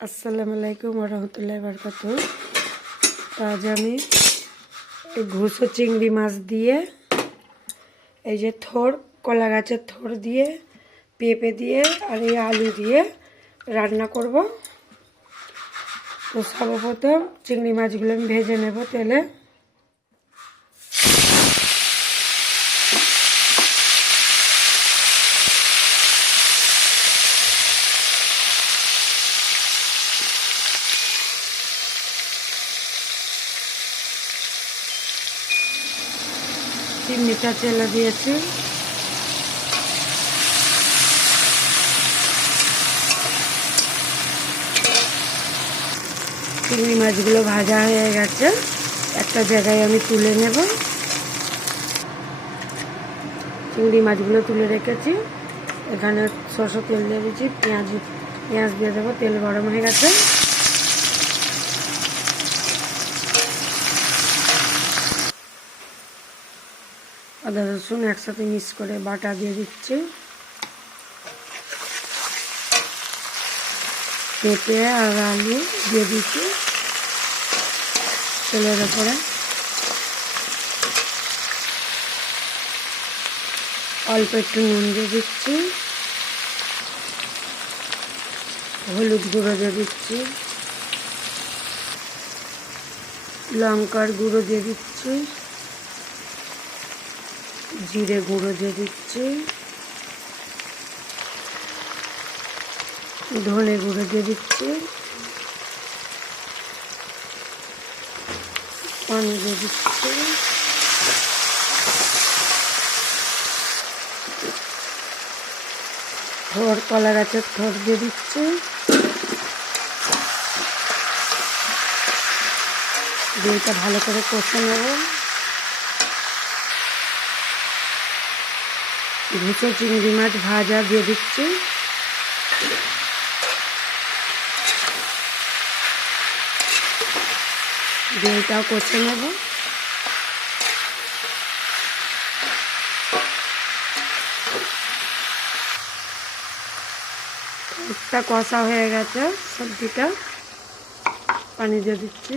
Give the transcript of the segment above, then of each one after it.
আসসালামু আলাইকুম রহমতুল্লাহ বরকাত। আজ আমি এই ঘুষো চিংড়ি মাছ দিয়ে, এই যে থোর, কলা গাছের থোর দিয়ে, পেঁপে দিয়ে আর এই আলু দিয়ে রান্না করব। তো সর্বপ্রথম চিংড়ি মাছগুলো আমি ভেজে নেব তেলে। চিমনিটা চেলে দিয়েছি। চিংড়ি মাছগুলো ভাজা হয়ে গেছে। একটা জায়গায় আমি তুলে নেব। চিংড়ি মাছগুলো তুলে রেখেছি। এখানে সরষে তেল দিয়ে দিয়েছি, পেঁয়াজ পেঁয়াজ দিয়ে দেবো, তেল গরম হয়ে গেছে। আদা রসুন একসাথে মিক্স করে বাটা দিয়ে দিচ্ছি। পেঁপে আর আলু দিয়ে দিচ্ছি। তেলের ওপরে অল্প একটু নুন দিয়ে দিচ্ছি। হলুদ গুঁড়ো দিয়ে দিচ্ছি। লঙ্কার গুঁড়ো দিয়ে দিচ্ছি। জিরে গুঁড়ো দিয়ে দিচ্ছি। ধনে গুঁড়ো দিয়ে দিচ্ছি। পানি দিয়ে দিচ্ছি। থোর কলা গাছের থোর দিয়ে দিচ্ছি। দিয়ে এটা ভালো করে কষে নেব। ভুষো চিংড়ি মাছ ভাজা দিয়ে দিচ্ছি। দিয়ে এটাও কষে নেব। একটা কষা হয়ে গেছে সবজিটা। পানি দিয়ে দিচ্ছি।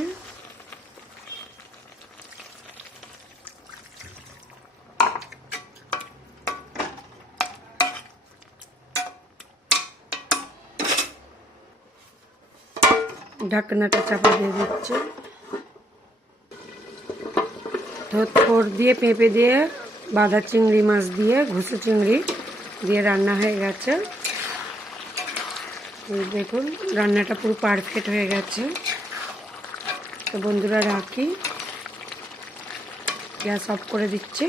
ঢাকনাটা চাপা দিয়ে দিচ্ছি। থোর দিয়ে, পেঁপে দিয়ে, বাঁধা চিংড়ি মাছ দিয়ে, ঘুষো চিংড়ি দিয়ে রান্না হয়ে গেছে। দেখুন, রান্নাটা পুরো পারফেক্ট হয়ে গেছে। তো বন্ধুরা, রাখি। গ্যাস অফ করে দিচ্ছি।